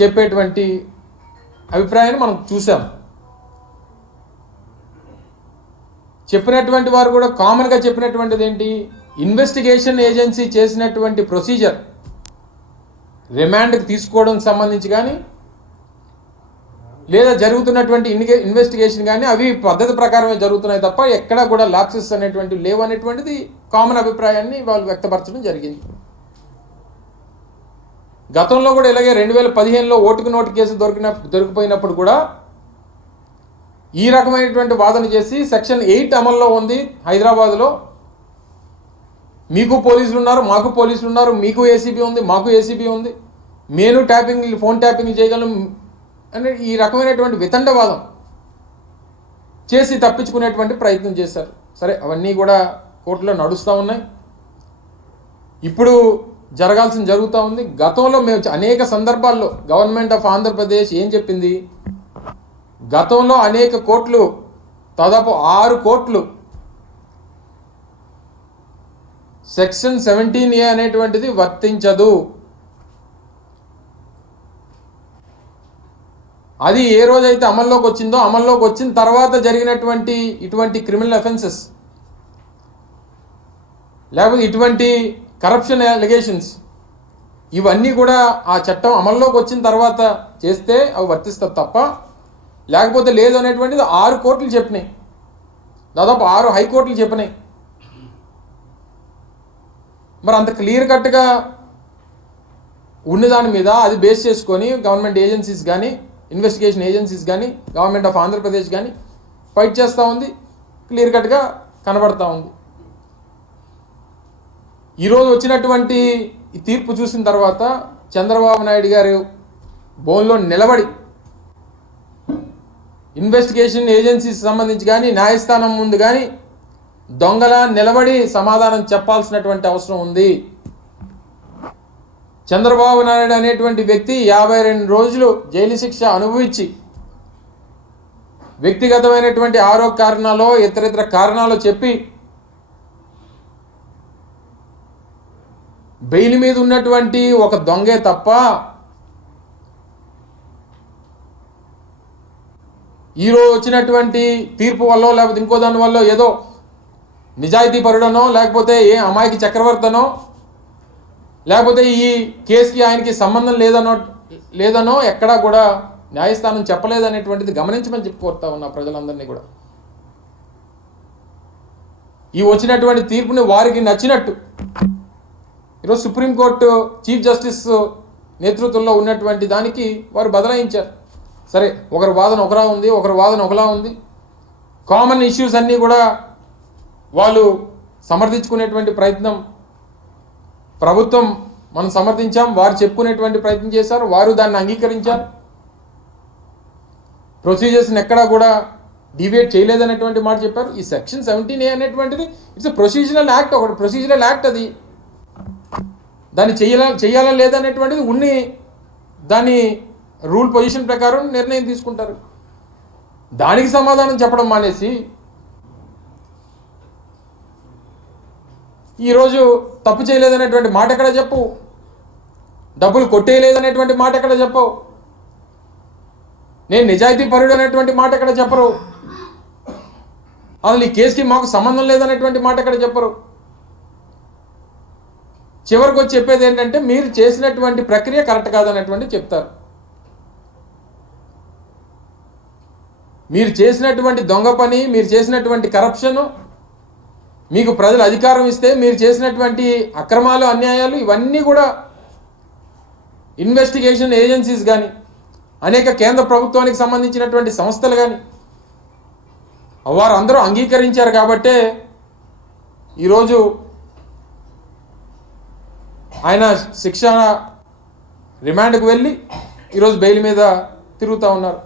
చెప్పేటువంటి అభిప్రాయాన్ని మనం చూసాం. చెప్పినటువంటి వారు కూడా కామన్గా చెప్పినటువంటిది ఏంటి, ఇన్వెస్టిగేషన్ ఏజెన్సీ చేసినటువంటి ప్రొసీజర్ రిమాండ్కి తీసుకోవడం సంబంధించి కానీ లేదా జరుగుతున్నటువంటి ఇన్వెస్టిగేషన్ కానీ అవి పద్ధతి ప్రకారమే జరుగుతున్నాయి తప్ప ఎక్కడా కూడా లాప్సెస్ అనేటువంటివి లేవు అనేటువంటిది కామన్ అభిప్రాయాన్ని వాళ్ళు వ్యక్తపరచడం జరిగింది. గతంలో కూడా ఇలాగే 2015లో ఓటుకు నోటు కేసు దొరికిపోయినప్పుడు కూడా ఈ రకమైనటువంటి వాదన చేసి సెక్షన్ 8 అమల్లో ఉంది హైదరాబాద్లో, మీకు పోలీసులు ఉన్నారు, మాకు పోలీసులు ఉన్నారు, మీకు ఏసీబీ ఉంది, మాకు ఏసీబీ ఉంది, నేను ఫోన్ ట్యాపింగ్ చేయగలను అని ఈ రకమైనటువంటి వితండవాదం చేసి తప్పించుకునేటువంటి ప్రయత్నం చేశారు. సరే, అవన్నీ కూడా కోర్టులో నడుస్తూ ఉన్నాయి, ఇప్పుడు జరగాల్సింది జరుగుతూ ఉంది. గతంలో మేము అనేక సందర్భాల్లో గవర్నమెంట్ ఆఫ్ ఆంధ్రప్రదేశ్ ఏం చెప్పింది, గతంలో అనేక కోర్టులు, దాదాపు 6 కోర్టులు సెక్షన్ 17A అనేటువంటిది వర్తించదు, అది ఏ రోజైతే అమల్లోకి వచ్చిందో అమల్లోకి వచ్చిన తర్వాత జరిగినటువంటి ఇటువంటి క్రిమినల్ అఫెన్సెస్ లేకపోతే ఇటువంటి కరప్షన్ అలిగేషన్స్ ఇవన్నీ కూడా ఆ చట్టం అమల్లోకి వచ్చిన తర్వాత చేస్తే అవి వర్తిస్తారు తప్ప లేకపోతే లేదు అనేటువంటిది 6 కోర్టులు చెప్పినాయి, దాదాపు 6 హైకోర్టులు చెప్పినాయి. మరి అంత క్లియర్ కట్గా ఉన్నదాని మీద అది బేస్ చేసుకొని గవర్నమెంట్ ఏజెన్సీస్ కానీ ఇన్వెస్టిగేషన్ ఏజెన్సీస్ కానీ గవర్నమెంట్ ఆఫ్ ఆంధ్రప్రదేశ్ కానీ ఫైట్ చేస్తూ ఉంది, క్లియర్ కట్గా కనబడతా ఉంది. ఈరోజు వచ్చినటువంటి ఈ తీర్పు చూసిన తర్వాత చంద్రబాబు నాయుడు గారు బోన్లో నిలబడి ఇన్వెస్టిగేషన్ ఏజెన్సీస్ సంబంధించి కానీ న్యాయస్థానం ముందు కానీ దొంగలా నిలబడి సమాధానం చెప్పాల్సినటువంటి అవసరం ఉంది. చంద్రబాబు నాయుడు అనేటువంటి వ్యక్తి 52 రోజులు జైలు శిక్ష అనుభవించి వ్యక్తిగతమైనటువంటి ఆరోగ్య కారణాలు ఇతర కారణాలు చెప్పి బెయిల్ మీద ఉన్నటువంటి ఒక దొంగే తప్ప ఈరోజు వచ్చినటువంటి తీర్పు వల్ల లేకపోతే ఇంకో దాని వల్ల ఏదో నిజాయితీ పరుడనో లేకపోతే ఏ అమాయకి చక్రవర్తనో లేకపోతే ఈ కేసుకి ఆయనకి సంబంధం లేదనో ఎక్కడా కూడా న్యాయస్థానం చెప్పలేదనేటువంటిది గమనించమని చెప్పుకోరుతా ఉన్నా ప్రజలందరినీ కూడా. ఈ వచ్చినటువంటి తీర్పుని వారికి నచ్చినట్టు ఈరోజు సుప్రీంకోర్టు చీఫ్ జస్టిస్ నేతృత్వంలో ఉన్నటువంటి దానికి వారు బదలాయించారు. సరే, ఒకరి వాదన ఒకలా ఉంది, ఒకరి వాదన ఒకలా ఉంది, కామన్ ఇష్యూస్ అన్నీ కూడా వాళ్ళు సమర్థించుకునేటువంటి ప్రయత్నం ప్రభుత్వం మనం సమర్థించాం, వారు చెప్పుకునేటువంటి ప్రయత్నం చేశారు, వారు దాన్ని అంగీకరించారు, ప్రొసీజర్స్ని ఎక్కడా కూడా డివియేట్ చేయలేదనేటువంటి మాట చెప్పారు. ఈ సెక్షన్ 17A అనేటువంటిది ఇట్స్ ప్రొసీజరల్ యాక్ట్, ఒకటి ప్రొసీజరల్ యాక్ట్, అది దాన్ని చేయాలా లేదనేటువంటిది ఉన్ని దాని రూల్ పొజిషన్ ప్రకారం నిర్ణయం తీసుకుంటారు. దానికి సమాధానం చెప్పడం మానేసి ఈరోజు తప్పు చేయలేదనేటువంటి మాట ఎక్కడ చెప్పవు, డబ్బులు కొట్టేయలేదనేటువంటి మాట ఎక్కడ చెప్పవు, నేను నిజాయితీ పరుడు అనేటువంటి మాట ఎక్కడ చెప్పరు, అసలు ఈ కేసుకి మాకు సంబంధం లేదనేటువంటి మాట ఎక్కడ చెప్పరు. చివరికి వచ్చి చెప్పేది ఏంటంటే మీరు చేసినటువంటి ప్రక్రియ కరెక్ట్ కాదనేటువంటి చెప్తారు. మీరు చేసినటువంటి దొంగ పని, మీరు చేసినటువంటి కరప్షను, మీకు ప్రజలు అధికారం ఇస్తే మీరు చేసినటువంటి అక్రమాలు అన్యాయాలు ఇవన్నీ కూడా ఇన్వెస్టిగేషన్ ఏజెన్సీస్ కానీ అనేక కేంద్ర ప్రభుత్వానికి సంబంధించినటువంటి సంస్థలు కానీ వారందరూ అంగీకరించారు కాబట్టే ఈరోజు ఆయన శిక్ష రిమాండ్కు వెళ్ళి ఈరోజు బెయిల్ మీద తిరుగుతూ ఉన్నారు.